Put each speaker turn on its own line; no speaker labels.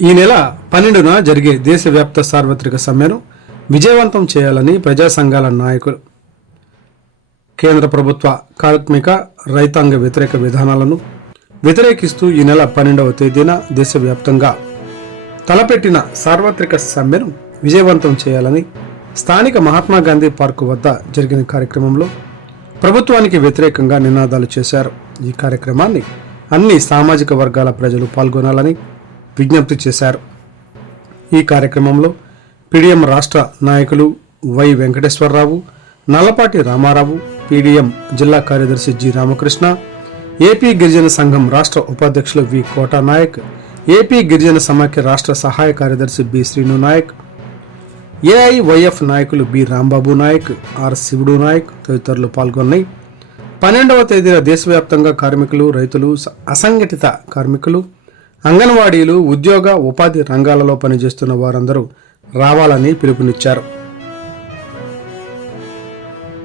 ఈ నెల పన్నెండున జరిగే దేశవ్యాప్త సార్వత్రిక సమ్మెను విజయవంతం చేయాలని ప్రజా సంఘాల నాయకులు. కేంద్ర ప్రభుత్వ కార్మిక రైతాంగ వ్యతిరేక విధానాలను వ్యతిరేకిస్తూ ఈ నెల పన్నెండవ తేదీన దేశవ్యాప్తంగా తలపెట్టిన సార్వత్రిక సమ్మెను విజయవంతం చేయాలని స్థానిక మహాత్మా గాంధీ పార్కు వద్ద జరిగిన కార్యక్రమంలో ప్రభుత్వానికి వ్యతిరేకంగా నినాదాలు చేశారు. ఈ కార్యక్రమాన్ని అన్ని సామాజిక వర్గాల ప్రజలు పాల్గొనాలని విజ్ఞప్తి చేశారు. ఈ కార్యక్రమంలో పీడిఎం రాష్ట్ర నాయకులు వై వెంకటేశ్వరరావు నల్లపాటి రామారావు పీడీఎం జిల్లా కార్యదర్శి జి రామకృష్ణ ఏపీ గిరిజన సంఘం రాష్ట్ర ఉపాధ్యక్షులు వి కోటా నాయక్ ఏపీ గిరిజన సమాఖ్య రాష్ట్ర సహాయ కార్యదర్శి బి శ్రీను నాయక్ ఏఐవైఎఫ్ నాయకులు బి రాంబాబు నాయక్ ఆర్ శివుడు నాయక్ తదితరులు పాల్గొన్నాయి. పన్నెండవ తేదీన దేశవ్యాప్తంగా కార్మికులు రైతులు అసంఘటిత కార్మికులు అంగన్వాడీలు ఉద్యోగ ఉపాధి రంగాలలో పనిచేస్తున్న వారందరూ రావాలని పిలుపునిచ్చారు.